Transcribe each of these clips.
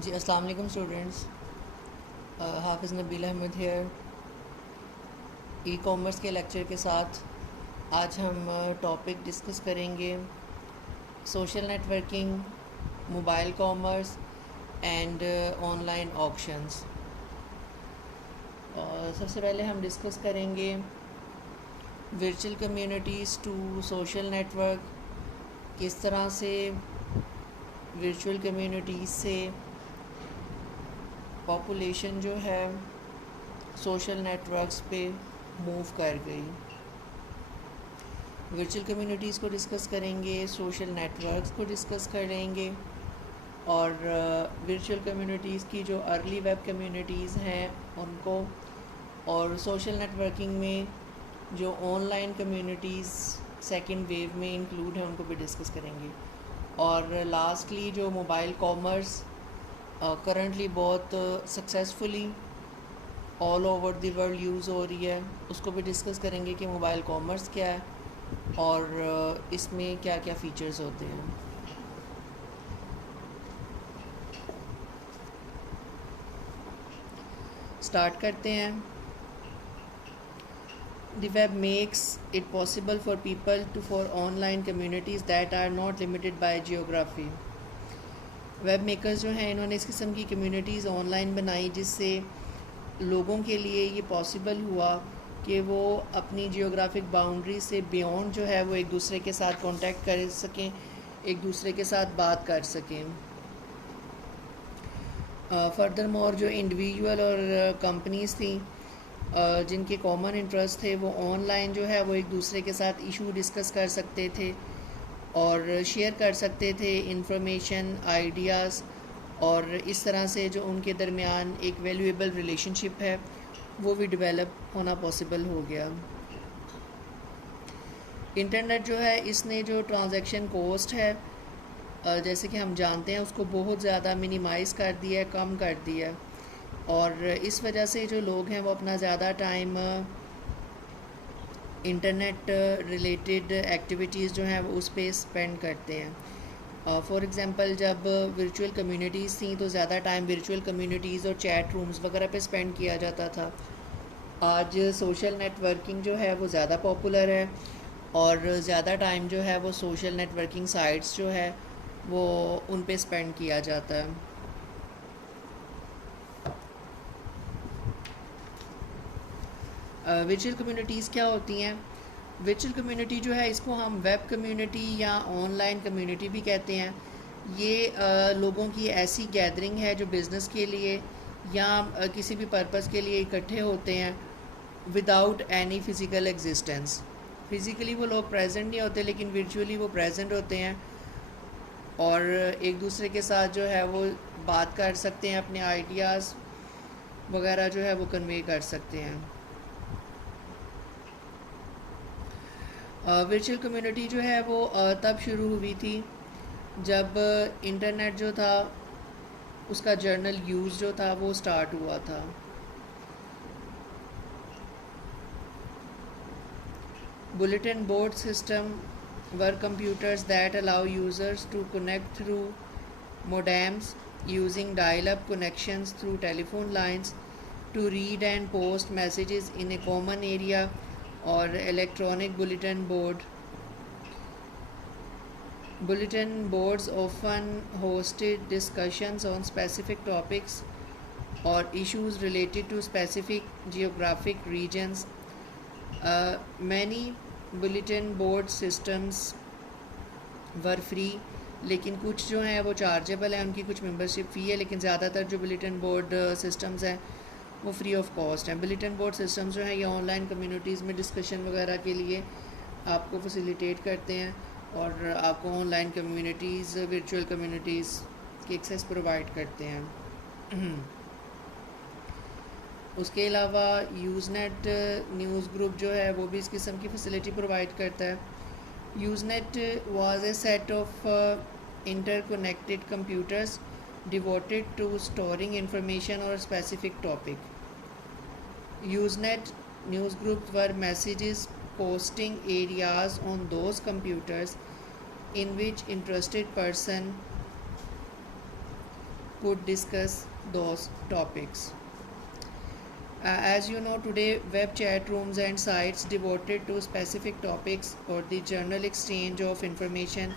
जी अस्सलाम वालेकुम students. Hafiz Nabeel Ahmed here e commerce के लेक्चर के साथ आज हम टॉपिक डिस्कस करेंगे social networking, mobile commerce and online auctions. और सबसे पहले हम डिस्कस करेंगे virtual communities to social network. किस तरह से वर्चुअल कम्युनिटीज़ से पॉपुलेशन जो है सोशल नेटवर्क्स पे मूव कर गई। वर्चुअल कम्युनिटीज़ को डिस्कस करेंगे, सोशल नेटवर्क्स को डिस्कस करेंगे और वर्चुअल कम्युनिटीज़ की जो अर्ली वेब कम्युनिटीज़ हैं उनको, और सोशल नेटवर्किंग में जो ऑनलाइन कम्युनिटीज़ सेकंड वेव में इंक्लूड हैं उनको भी डिस्कस करेंगे। और लास्टली जो मोबाइल कॉमर्स करंटली बहुत successfully all over the world use हो रही है, उसको भी डिस्कस करेंगे कि मोबाइल कॉमर्स क्या है और इसमें क्या क्या फ़ीचर्स होते हैं। स्टार्ट करते हैं। The web makes it possible for people to for online communities that are not limited by geography. Web makers जो हैं इन्होंने इस किस्म की कम्युनिटीज़ ऑनलाइन बनाई जिससे लोगों के लिए ये पॉसिबल हुआ कि वो अपनी जियोग्राफिक बाउंड्री से बियॉन्ड जो है वो एक दूसरे के साथ कांटेक्ट कर सकें, एक दूसरे के साथ बात कर सकें। फर्दर मोर जो इंडिविजुअल और कंपनीज थी जिनके कॉमन इंटरेस्ट थे वो ऑनलाइन जो है वो एक दूसरे के साथ इशू डिस्कस कर सकते थे और शेयर कर सकते थे इंफॉर्मेशन, आइडियाज़, और इस तरह से जो उनके दरमियान एक वैल्यूएबल रिलेशनशिप है वो भी डेवलप होना पॉसिबल हो गया। इंटरनेट जो है इसने जो ट्रांजैक्शन कॉस्ट है जैसे कि हम जानते हैं उसको बहुत ज़्यादा मिनिमाइज़ कर दिया है, कम कर दिया है, और इस वजह से जो लोग हैं वो अपना ज़्यादा टाइम इंटरनेट रिलेटेड एक्टिविटीज़ जो हैं वो उस पर स्पेंड करते हैं। फॉर एग्ज़ाम्पल जब वर्चुअल कम्युनिटीज़ थी तो ज़्यादा टाइम वर्चुअल कम्युनिटीज़ और चैट रूम्स वगैरह पे स्पेंड किया जाता था। आज सोशल नेटवर्किंग जो है वो ज़्यादा पॉपुलर है और ज़्यादा टाइम जो है वो सोशल नेटवर्किंग साइट्स जो है वो उन पे स्पेंड किया जाता है। वर्चुअल कम्युनिटीज़ क्या होती हैं? वर्चुअल कम्युनिटी जो है इसको हम वेब कम्युनिटी या ऑनलाइन कम्युनिटी भी कहते हैं। ये लोगों की ऐसी गैदरिंग है जो बिज़नेस के लिए या किसी भी पर्पज़ के लिए इकट्ठे होते हैं without any physical existence. Physically वो लोग प्रेजेंट नहीं होते लेकिन वर्चुअली वो प्रेजेंट होते हैं और एक दूसरे के साथ जो है वो बात कर सकते हैं, अपने आइडियाज़ वगैरह जो है वो कन्वे कर सकते हैं। वर्चुअल कम्युनिटी जो है वो तब शुरू हुई थी जब इंटरनेट जो था उसका जर्नल यूज़ जो था वो स्टार्ट हुआ था। Bulletin board system were computers that allow users to connect through modems using dial-up connections through telephone lines to read and post messages in a common area or electronic bulletin board. Bulletin boards often hosted discussions on specific topics or issues related to specific geographic regions. Many bulletin board systems were free, लेकिन कुछ जो हैं वो chargeable है, उनकी कुछ membership फ़ी है, लेकिन ज़्यादातर जो बुलेटिन बोर्ड सिस्टम्स हैं वो फ्री ऑफ कॉस्ट हैं। बुलेटिन बोर्ड सिस्टम्स जो हैं ये ऑनलाइन कम्युनिटीज़ में डिस्कशन वगैरह के लिए आपको फैसिलिटेट करते हैं और आपको ऑनलाइन कम्युनिटीज़, वर्चुअल कम्युनिटीज़ की एक्सेस प्रोवाइड करते हैं। उसके अलावा यूज़नेट न्यूज़ ग्रुप जो है वो भी इस किस्म की फैसिलिटी प्रोवाइड करता है। Usenet was a set of interconnected computers devoted to storing information और specific topic. Usenet news group were messages posting areas on those computers in which interested person could discuss those topics. As you know, today web chat rooms and sites devoted to specific topics or the general exchange of information,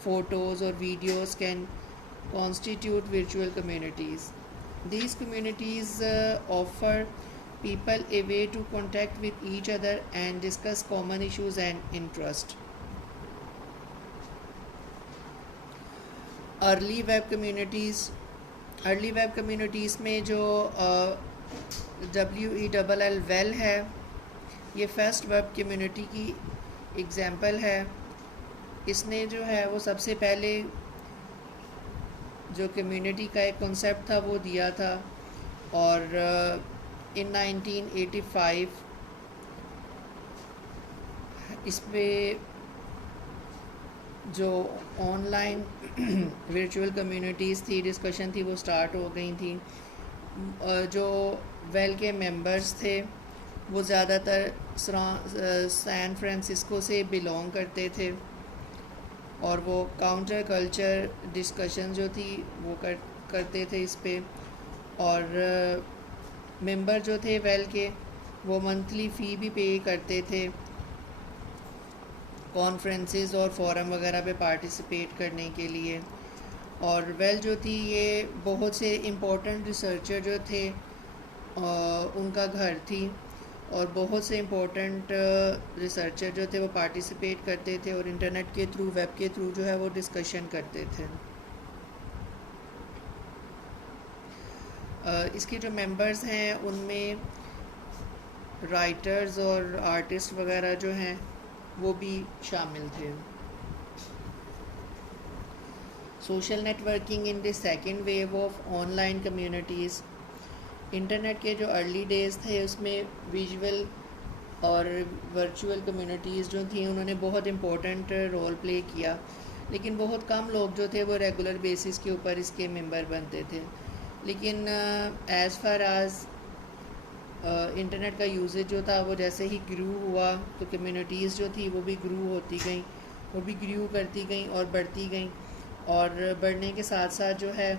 photos, or videos can constitute virtual communities. These communities offer people a way to contact with each other and discuss common issues and interests. Early web communities early web communities में जो WELL well है, ये first web community की example है. इसने जो है वो सबसे पहले जो कम्युनिटी का एक कॉन्सेप्ट था वो दिया था, और इन 1985 इस पे जो ऑनलाइन वर्चुअल कम्युनिटीज़ थी, डिस्कशन थी, वो स्टार्ट हो गई थी. जो वेल के मेंबर्स थे वो ज़्यादातर सैन फ्रांसिस्को से बिलोंग करते थे, और वो काउंटर कल्चर डिस्कशन जो थी वो करते थे इस पे. और मेंबर जो थे वेल के वो मंथली फ़ी भी पे करते थे कॉन्फ्रेंसेस और फोरम वगैरह पे पार्टिसिपेट करने के लिए. और वेल जो थी ये बहुत से इम्पोर्टेंट रिसर्चर जो थे उनका घर थी, और बहुत से इम्पोर्टेंट रिसर्चर जो थे वो पार्टिसिपेट करते थे और इंटरनेट के थ्रू, वेब के थ्रू जो है वो डिस्कशन करते थे. इसके जो मेंबर्स हैं उनमें राइटर्स और आर्टिस्ट वगैरह जो हैं वो भी शामिल थे. Social networking in the second wave of online communities. Internet के जो अर्ली डेज़ थे उसमें विजुअल और वर्चुअल कम्युनिटीज़ जो थी उन्होंने बहुत इम्पोर्टेंट रोल प्ले किया, लेकिन बहुत कम लोग जो थे वो रेगुलर बेसिस के ऊपर इसके मेंबर बनते थे. लेकिन एज़ फार एज़ इंटरनेट का यूजेज जो था वो जैसे ही ग्रू हुआ तो कम्युनिटीज़ जो थी वो भी ग्रू होती गई, वो भी ग्रू करती गई और बढ़ती गई. और बढ़ने के साथ साथ जो है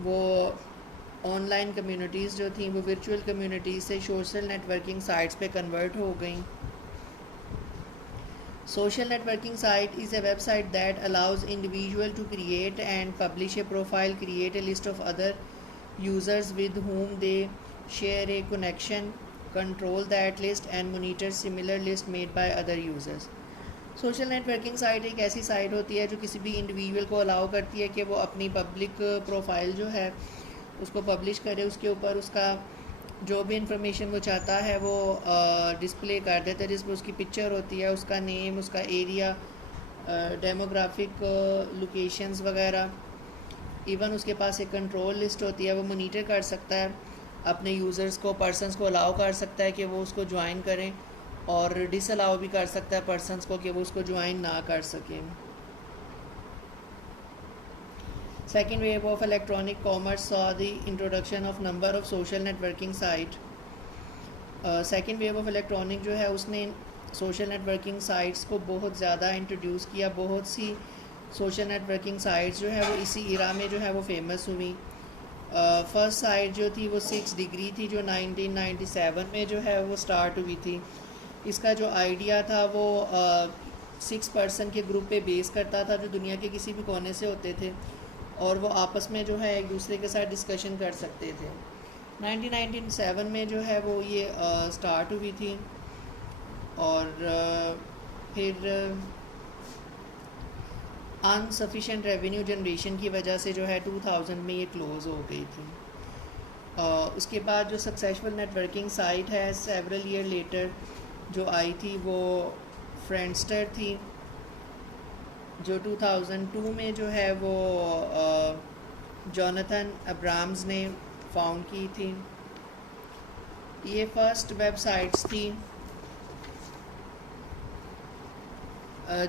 वो ऑनलाइन कम्युनिटीज़ जो थी वो वर्चुअल कम्युनिटीज़ से सोशल नेटवर्किंग साइट्स पे कन्वर्ट हो गई. Social networking site is a website that allows individual to create and publish a profile, create a list of other users with whom they share a connection, control that list and monitor similar list made by other users. Social networking site एक ऐसी site होती है जो किसी भी individual को allow करती है कि वो अपनी पब्लिक प्रोफाइल जो है उसको पब्लिश करे, उसके ऊपर उसका जो भी इंफॉर्मेशन वो चाहता है वो डिस्प्ले कर देता है, जिसमें उसकी पिक्चर होती है, उसका नेम, उसका एरिया, डेमोग्राफिक लोकेशंस वगैरह. इवन उसके पास एक कंट्रोल लिस्ट होती है, वो मॉनिटर कर सकता है अपने यूज़र्स को, पर्सनस को अलाउ कर सकता है कि वो उसको ज्वाइन करें, और डिसअलाउ भी कर सकता है पर्सनस को कि वो उसको ज्वाइन ना कर सकें. Second wave of electronic commerce saw the introduction of number of social networking site. Second wave of electronic जो है उसने social networking sites को बहुत ज़्यादा इंट्रोड्यूस किया. बहुत सी social networking sites जो है वो इसी इरा में जो है वो फेमस हुई. फर्स्ट साइट जो थी वो 6 डिग्री थी जो 1997 में जो है वो स्टार्ट हुई थी. इसका जो आइडिया था वो 6 पर्सन के ग्रुप पे बेस करता था जो दुनिया के किसी भी कोने से होते थे, और वो आपस में जो है एक दूसरे के साथ डिस्कशन कर सकते थे. 1997 में जो है वो ये स्टार्ट हुई थी, और फिर अनसफिशेंट रेवेन्यू जनरेशन की वजह से जो है 2000 में ये क्लोज़ हो गई थी. उसके बाद जो सक्सेसफुल नेटवर्किंग साइट है सेवरल ईयर लेटर जो आई थी वो फ्रेंडस्टर थी, जो 2002 में जो है वो जोनाथन अब्राम्स ने फाउंड की थी. ये फर्स्ट वेबसाइट्स थी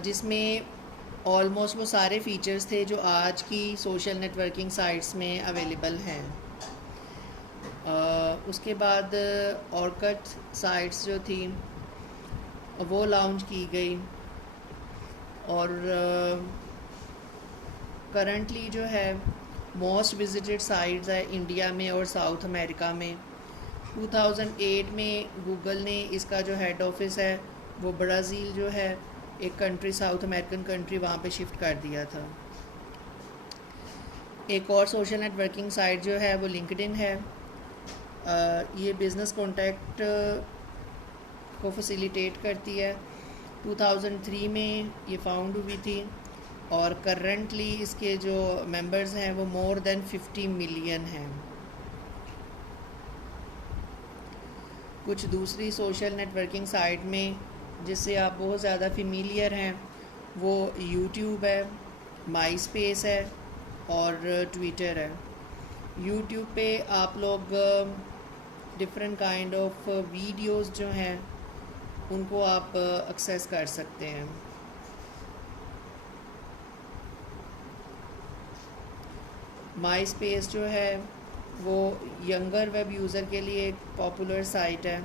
जिसमें ऑलमोस्ट वो सारे फीचर्स थे जो आज की सोशल नेटवर्किंग साइट्स में अवेलेबल हैं. उसके बाद ऑर्कुट साइट्स जो थी वो लॉन्च की गई, और करंटली जो है मोस्ट विजिटेड साइट्स है इंडिया में और साउथ अमेरिका में। 2008 में गूगल ने इसका जो हेड ऑफिस है वो ब्राज़ील जो है एक कंट्री, साउथ अमेरिकन कंट्री, वहाँ पे शिफ्ट कर दिया था। एक और सोशल नेटवर्किंग साइट जो है वो लिंक्डइन है। ये बिज़नेस कॉन्टैक्ट को फैसिलिटेट करती है। 2003 में ये फाउंड हुई थी और करंटली इसके जो मेंबर्स हैं वो मोर देन 50 मिलियन हैं। कुछ दूसरी सोशल नेटवर्किंग साइट में जिससे आप बहुत ज़्यादा फेमिलियर हैं वो यूट्यूब है, माई स्पेस है और ट्विटर है। यूट्यूब पे आप लोग डिफरेंट काइंड ऑफ वीडियोस जो हैं उनको आप एक्सेस कर सकते हैं। माई स्पेस जो है वो यंगर वेब यूज़र के लिए एक पॉपुलर साइट है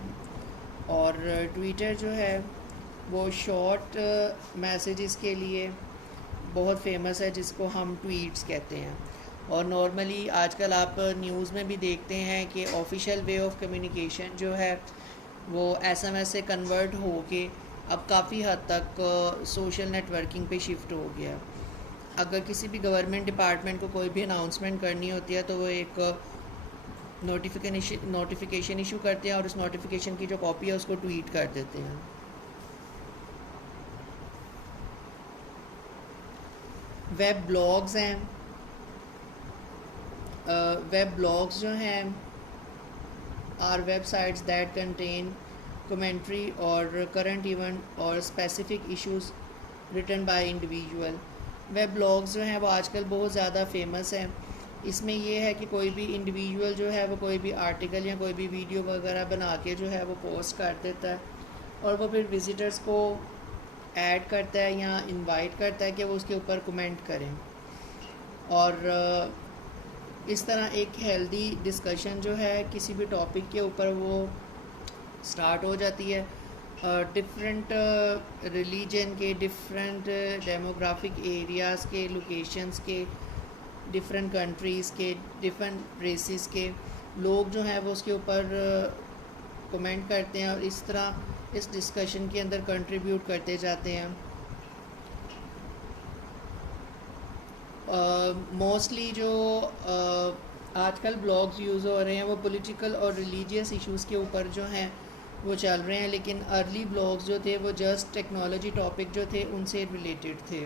और ट्विटर जो है वो शॉर्ट मैसेजेस के लिए बहुत फेमस है जिसको हम ट्वीट्स कहते हैं। और नॉर्मली आजकल आप न्यूज़ में भी देखते हैं कि ऑफिशियल वे ऑफ कम्युनिकेशन जो है वो एसएमएस से कन्वर्ट होके अब काफ़ी हद तक सोशल नेटवर्किंग पे शिफ्ट हो गया। अगर किसी भी गवर्नमेंट डिपार्टमेंट को कोई भी अनाउंसमेंट करनी होती है तो वो एक नोटिफिकेशन इशू करते हैं और उस नोटिफिकेशन की जो कॉपी है उसको ट्वीट कर देते हैं। वेब ब्लॉग्स हैं। वेब ब्लॉग्स जो हैं are websites that contain commentary और करंट इवेंट और specific issues written by individual. Web blogs जो हैं वो आजकल बहुत ज़्यादा फेमस हैं। इसमें ये है कि कोई भी इंडिविजुअल जो है वो कोई भी आर्टिकल या कोई भी वीडियो वगैरह बना के जो है वो पोस्ट कर देता है और वो फिर विज़िटर्स को ऐड करता है या इनवाइट करता है कि वो उसके ऊपर कमेंट करें। और इस तरह एक हेल्दी डिस्कशन जो है किसी भी टॉपिक के ऊपर वो स्टार्ट हो जाती है। डिफरेंट रिलीजन के, डिफरेंट डेमोग्राफिक एरियाज़ के, लोकेशंस के, डिफरेंट कंट्रीज़ के, डिफरेंट रेसेस के लोग जो हैं वो उसके ऊपर कमेंट करते हैं और इस तरह इस डिस्कशन के अंदर कंट्रीब्यूट करते जाते हैं। मोस्टली जो आजकल ब्लॉग्स यूज़ हो रहे हैं वो पॉलिटिकल और रिलीजियस इश्यूज़ के ऊपर जो हैं वो चल रहे हैं, लेकिन अर्ली ब्लॉग्स जो थे वो जस्ट टेक्नोलॉजी टॉपिक जो थे उनसे रिलेटेड थे।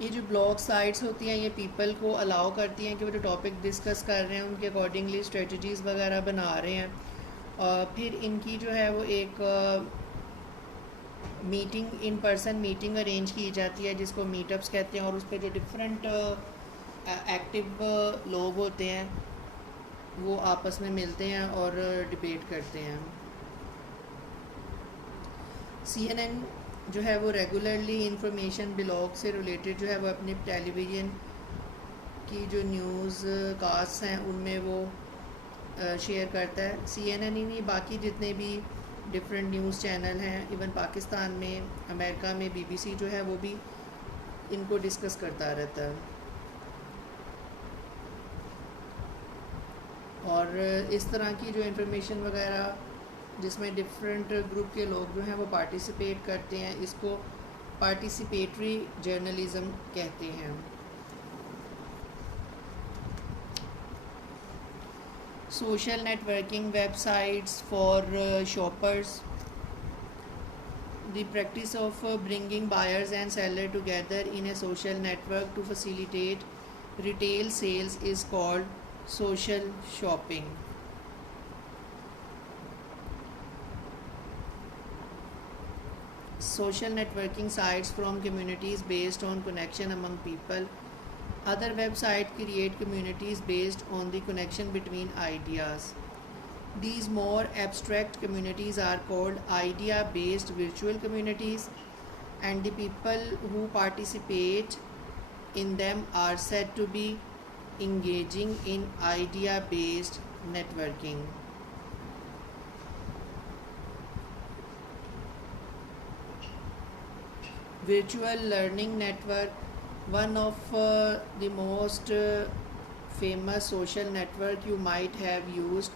ये जो ब्लॉग साइट्स होती हैं ये पीपल को अलाउ करती हैं कि वो जो टॉपिक डिस्कस कर रहे हैं उनके अकॉर्डिंगली स्ट्रेटजीज़ वगैरह बना रहे हैं और फिर इनकी जो है वो एक meeting, in person meeting arrange की जाती है जिसको मीटअप्स कहते हैं और उस पर जो डिफरेंट एक्टिव लोग होते हैं वो आपस में मिलते हैं और डिबेट करते हैं। CNN जो है वो रेगुलरली इंफॉर्मेशन ब्लॉग से रिलेटेड जो है वो अपने टेलीविज़न की जो न्यूज़ कास्ट हैं उनमें वो शेयर करता है। CNN ही नहीं, बाकी जितने भी डिफरेंट न्यूज़ चैनल हैं, इवन पाकिस्तान में, अमेरिका में BBC जो है वो भी इनको डिस्कस करता रहता है। और इस तरह की जो इंफॉर्मेशन वगैरह जिसमें डिफरेंट ग्रुप के लोग जो हैं वो पार्टिसिपेट करते हैं, इसको पार्टिसिपेटरी जर्नलिज़म कहते हैं। Social networking websites for shoppers. The practice of bringing buyers and sellers together in a social network to facilitate retail sales is called social shopping. Social networking sites from communities based on connection among people. Other websites create communities based on the connection between ideas. These more abstract communities are called idea-based virtual communities, and the people who participate in them are said to be engaging in idea-based networking. Virtual learning network, one of the most famous social network you might have used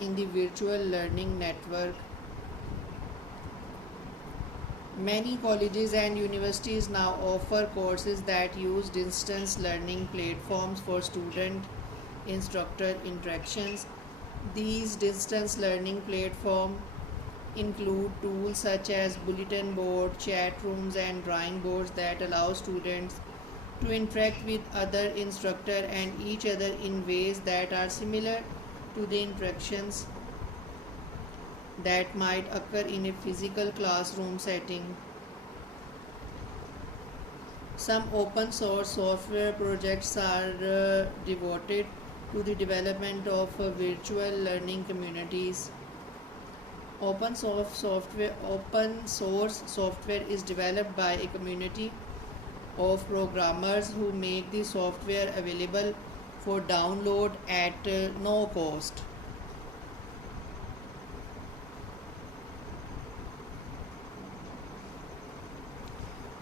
in the virtual learning network. Many colleges and universities now offer courses that use distance learning platforms for student instructor interactions. These distance learning platforms include tools such as bulletin board, chat rooms, and drawing boards that allow students to interact with other instructor and each other in ways that are similar to the interactions that might occur in a physical classroom setting. Some open source software projects are devoted to the development of virtual learning communities. Open source software is developed by a community of programmers who make the software available for download at no cost.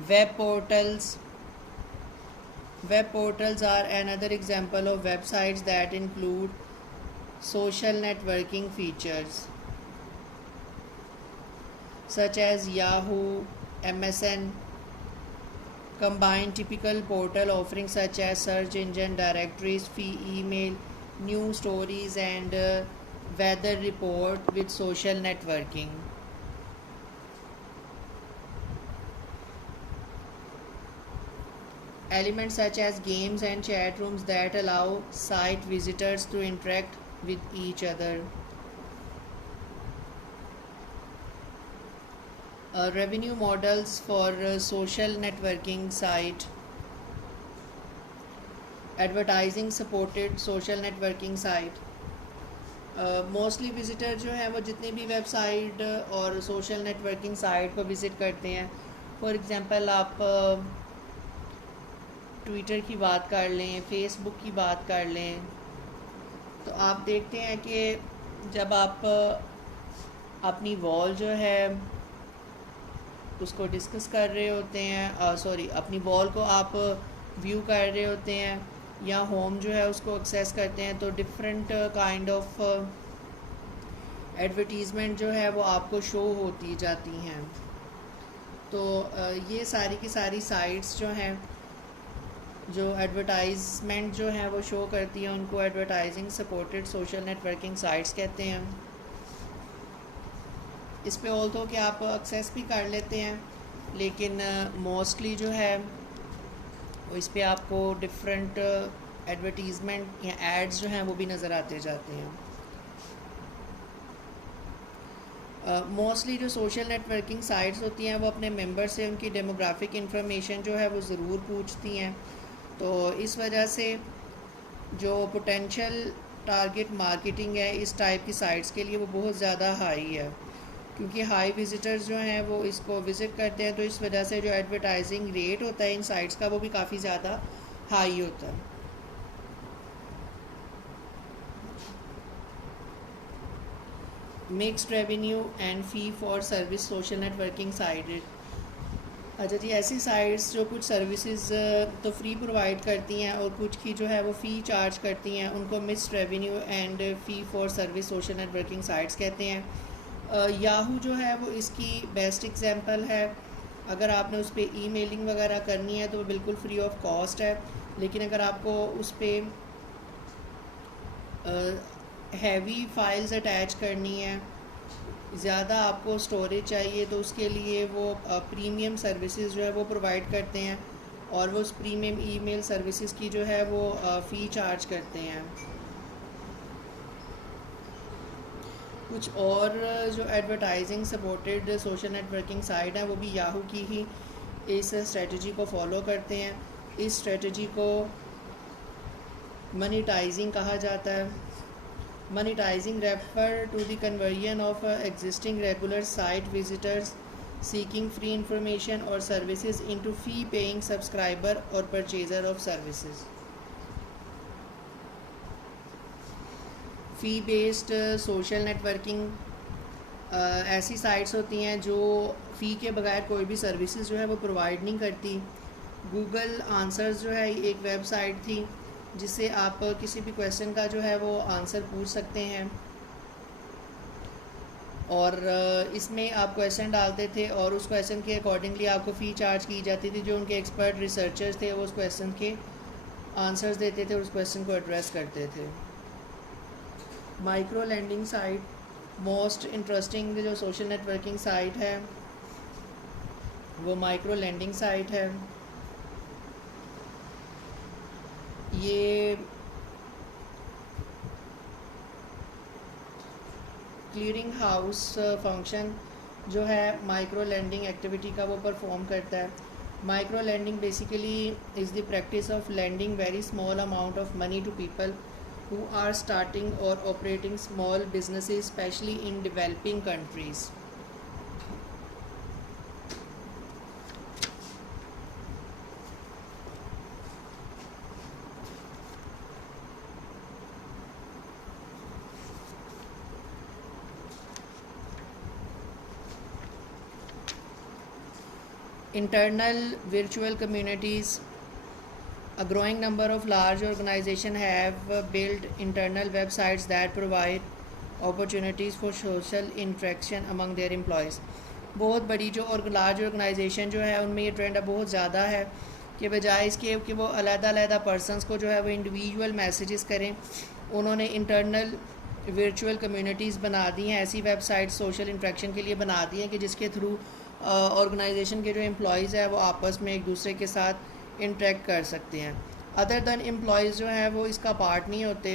Web portals. Web portals are another example of websites that include social networking features such as Yahoo, MSN, combine typical portal offerings such as search engine directories, free email, news stories, and weather report with social networking. Elements such as games and chat rooms that allow site visitors to interact with each other. Revenue models for social networking site. Advertising supported social networking site. Mostly visitor जो है वो जितनी भी website और social networking site को visit करते हैं, for example आप ट्विटर की बात कर लें, फेसबुक की बात कर लें, तो आप देखते हैं कि जब आप अपनी वॉल जो है उसको डिस्कस कर रहे होते हैं, अपनी वॉल को आप व्यू कर रहे होते हैं या होम जो है उसको एक्सेस करते हैं, तो डिफरेंट काइंड ऑफ एडवर्टीज़मेंट जो है वो आपको शो होती जाती हैं। तो ये सारी की सारी साइट्स जो हैं जो एडवर्टाइजमेंट जो है वो शो करती हैं, उनको advertising supported social networking sites कहते हैं। इस पे ऑल्दो कि आप एक्सेस भी कर लेते हैं, लेकिन मोस्टली जो है वो इस पे आपको डिफरेंट एडवर्टीज़मेंट या एड्स जो हैं वो भी नज़र आते जाते हैं। मोस्टली जो सोशल नेटवर्किंग साइट्स होती हैं वो अपने मेंबर से उनकी डेमोग्राफिक इंफॉर्मेशन जो है वो ज़रूर पूछती हैं। तो इस वजह से जो पोटेंशियल टारगेट मार्केटिंग है इस टाइप की साइट्स के लिए वो बहुत ज़्यादा हाई है, क्योंकि हाई विज़िटर्स जो हैं वो इसको विज़िट करते हैं, तो इस वजह से जो एडवर्टाइजिंग रेट होता है इन साइट्स का वो भी काफ़ी ज़्यादा हाई होता है। Mixed revenue and fee for service social networking site. अच्छा जी, ऐसी साइट्स जो कुछ सर्विसेज तो फ्री प्रोवाइड करती हैं और कुछ की जो है वो फ़ी चार्ज करती हैं, उनको mixed revenue and fee for service social networking sites कहते हैं। याहू जो है वो इसकी बेस्ट एग्जांपल है। अगर आपने उस पर ईमेलिंग वगैरह करनी है तो वो बिल्कुल फ्री ऑफ कॉस्ट है, लेकिन अगर आपको उस पर हैवी फाइल्स अटैच करनी है, ज़्यादा आपको स्टोरेज चाहिए, तो उसके लिए वो प्रीमियम सर्विसेज जो है वो प्रोवाइड करते हैं और वो उस प्रीमियम ईमेल सर्विसेज की जो है वो फ़ी चार्ज करते हैं। कुछ और जो advertising supported social networking site है वो भी याहू की ही इस स्ट्रेटजी को फॉलो करते हैं। इस स्ट्रेटजी को मनीटाइजिंग कहा जाता है। Monetizing refer to the conversion of existing regular site visitors seeking free information or services into fee-paying subscriber or purchaser of services. Fee-based social networking ऐसी साइट्स होती हैं जो फ़ी के बगैर कोई भी सर्विसेज जो है वो प्रोवाइड नहीं करती। गूगल आंसर्स जो है एक वेबसाइट थी जिससे आप किसी भी क्वेश्चन का जो है वो आंसर पूछ सकते हैं, और इसमें आप क्वेश्चन डालते थे और उस क्वेश्चन के अकॉर्डिंगली आपको फ़ी चार्ज की जाती थी। जो उनके एक्सपर्ट रिसर्चर्स थे वो उस क्वेश्चन के आंसर्स देते थे और उस क्वेश्चन को एड्रेस करते थे। Micro landing site most interesting जो सोशल नेटवर्किंग साइट है वो माइक्रो लैंडिंग साइट है। ये क्लियरिंग हाउस फंक्शन जो है माइक्रो लैंडिंग एक्टिविटी का वो परफॉर्म करता है। Micro landing basically is the practice of landing very small amount of money to people who are starting or operating small businesses, especially in developing countries. Internal virtual communities. A growing number of large organizations have built internal websites that provide opportunities for social interaction among their employees. बहुत बड़ी जो और large organisation जो है उनमें ये trend अब बहुत ज़्यादा है कि बजाय इसके कि वो अलग-अलग पर्सनस को जो है वो इंडिविजुअल मैसेजेस करें, उन्होंने इंटरनल वर्चुअल कम्युनिटीज़ बना दी हैं। ऐसी वेबसाइट सोशल इंटरेक्शन के लिए बना दी हैं कि जिसके थ्रू ऑर्गेनाइजेशन के जो एम्प्लॉयज़ है वो आपस में एक दूसरे के साथ इंटरेक्ट कर सकते हैं। अदर दैन एम्प्लॉयज़ जो हैं वो इसका पार्ट नहीं होते।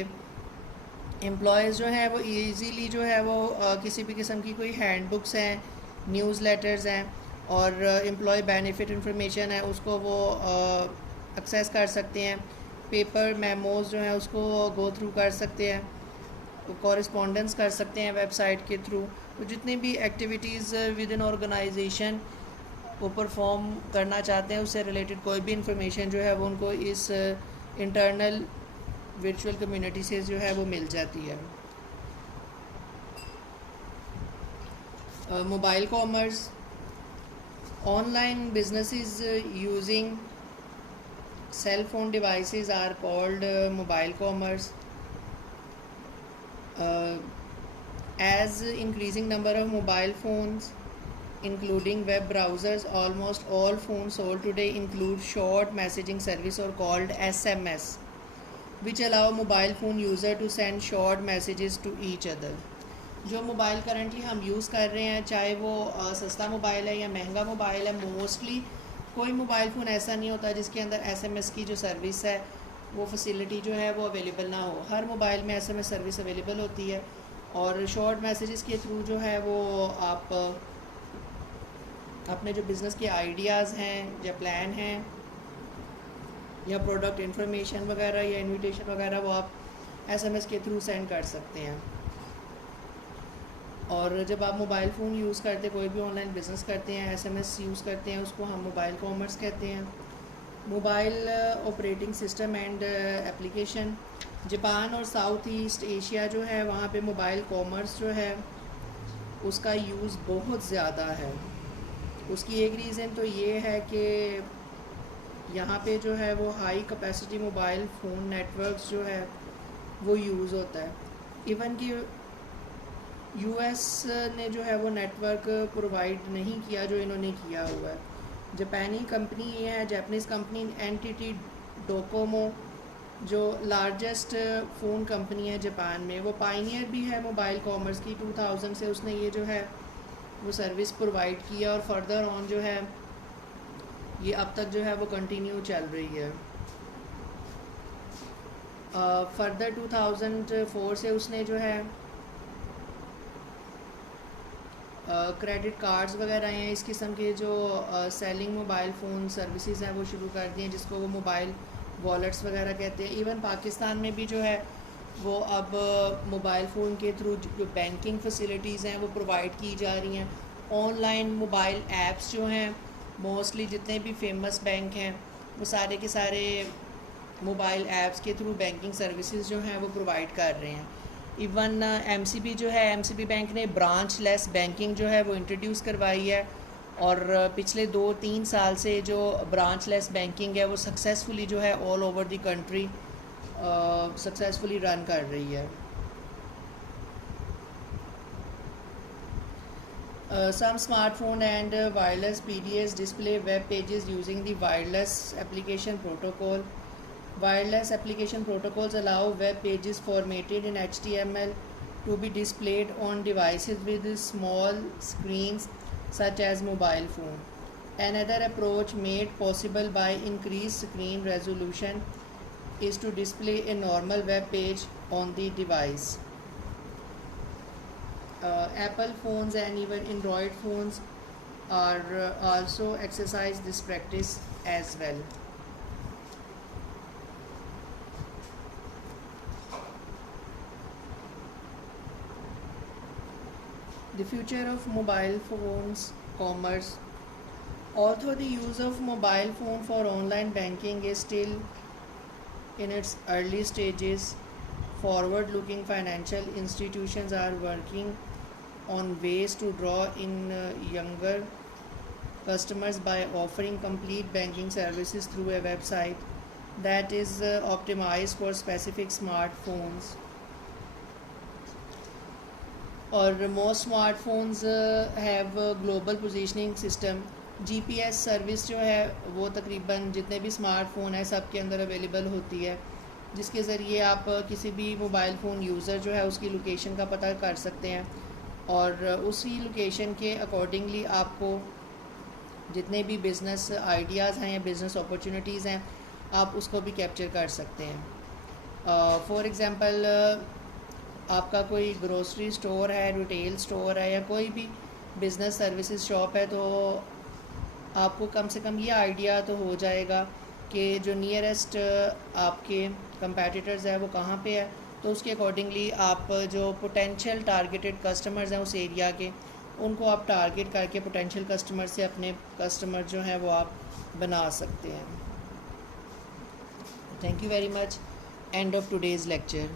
एम्प्लॉयज़ जो हैं वो ईज़िली जो है वो किसी भी किस्म की कोई हैंडबुक्स हैं, न्यूज़ लेटर्स हैं और एम्प्लॉय बेनिफिट इंफॉर्मेशन है उसको वो एक्सेस कर सकते हैं। पेपर मेमोज़ जो हैं उसको गो थ्रू कर सकते हैं, कॉरेस्पॉन्डेंस कर सकते हैं वेबसाइट के थ्रू। तो जितनी भी एक्टिविटीज़ विद इन ऑर्गेनाइजेशन वो परफॉर्म करना चाहते हैं उससे रिलेटेड कोई भी इंफॉर्मेशन जो है वो उनको इस इंटरनल वर्चुअल कम्युनिटी से जो है वो मिल जाती है। Mobile commerce, online businesses using cell phone devices are called mobile commerce. As increasing number of mobile phones including web browsers, almost all phones sold today include short messaging service or called SMS, which allow mobile phone user to send short messages to each other. जो mobile currently हम use कर रहे हैं, चाहे वो सस्ता mobile है या महंगा मोबाइल है, मोस्टली कोई मोबाइल फ़ोन ऐसा नहीं होता जिसके अंदर SMS की जो सर्विस है वो फैसिलिटी जो है वो अवेलेबल ना हो। हर मोबाइल में SMS सर्विस अवेलेबल होती है और शॉर्ट मैसेजेस के थ्रू जो है वो आप अपने जो बिज़नेस के आइडियाज़ हैं या प्लान हैं या प्रोडक्ट इन्फॉर्मेशन वगैरह या इनविटेशन वगैरह वो आप SMS के थ्रू सेंड कर सकते हैं। और जब आप मोबाइल फ़ोन यूज़ करते, कोई भी ऑनलाइन बिज़नेस करते हैं, SMS यूज़ करते हैं, उसको हम मोबाइल कॉमर्स कहते हैं। Mobile operating system and application, Japan और साउथ ईस्ट एशिया जो है वहाँ पे मोबाइल कॉमर्स जो है उसका यूज़ बहुत ज़्यादा है। उसकी एक रीज़न तो ये है कि यहाँ पे जो है वो high capacity mobile phone networks जो है वो यूज़ होता है। इवन कि US ने जो है वो नेटवर्क प्रोवाइड नहीं किया जो इन्होंने किया हुआ है। जापानी कंपनी ये है, जापानीज़ कंपनी NTT डोकोमो जो लार्जेस्ट फ़ोन कंपनी है जापान में, वो पायनियर भी है मोबाइल कॉमर्स की। 2000 से उसने ये जो है वो सर्विस प्रोवाइड किया और फर्दर ऑन जो है ये अब तक जो है वो कंटिन्यू चल रही है। फर्दर 2004 से उसने जो है क्रेडिट कार्ड्स वगैरह हैं, इस किस्म के जो सेलिंग मोबाइल फ़ोन सर्विसेज हैं वो शुरू कर दिए हैं, जिसको वो मोबाइल वॉलेट्स वगैरह कहते हैं। इवन पाकिस्तान में भी जो है वो अब मोबाइल फ़ोन के थ्रू जो बैंकिंग फैसिलिटीज़ हैं वो प्रोवाइड की जा रही हैं। ऑनलाइन मोबाइल ऐप्स जो हैं, मोस्टली जितने भी फेमस बैंक हैं वो सारे के सारे मोबाइल ऐप्स के थ्रू बैंकिंग सर्विसेज जो हैं वो प्रोवाइड कर रहे हैं। इवन एमसीबी जो है, एमसीबी बैंक ने ब्रांच लेस बैंकिंग जो है वो इंट्रोड्यूस करवाई है, और पिछले 2-3 साल से जो ब्रांच लेस बैंकिंग है वो सक्सेसफुली जो है all over the country successfully run कर रही है. Some smartphone and wireless PDAs display web pages using the wireless application protocol. Wireless application protocols allow web pages formatted in HTML to be displayed on devices with small screens such as mobile phone. Another approach made possible by increased screen resolution is to display a normal web page on the device. Apple phones and even Android phones are also exercise this practice as well. The future of mobile phones commerce. Although the use of mobile phone for online banking is still in its early stages, forward-looking financial institutions are working on ways to draw in younger customers by offering complete banking services through a website that is optimized for specific smartphones. Or most smartphones have a global positioning system. GPS service जो है वो तकरीबन जितने भी smartphone है सब के अंदर अवेलेबल होती है, जिसके ज़रिए आप किसी भी मोबाइल फ़ोन यूज़र जो है उसकी लोकेशन का पता कर सकते हैं, और उसी लोकेशन के अकॉर्डिंगली आपको जितने भी बिज़नेस आइडियाज़ हैं या बिज़नेस अपॉर्चुनिटीज़ हैं आप उसको भी कैप्चर कर सकते हैं. फॉर एग्ज़ाम्पल आपका कोई ग्रोसरी स्टोर है, रिटेल स्टोर है, या कोई भी बिज़नेस सर्विसेज शॉप है, तो आपको कम से कम ये आइडिया तो हो जाएगा कि जो नियरेस्ट आपके कंपेटिटर्स है वो कहाँ पे है, तो उसके अकॉर्डिंगली आप जो पोटेंशियल टारगेटेड कस्टमर्स हैं उस एरिया के, उनको आप टारगेट करके पोटेंशियल कस्टमर से अपने कस्टमर जो हैं वो आप बना सकते हैं. Thank you very much. End of today's lecture.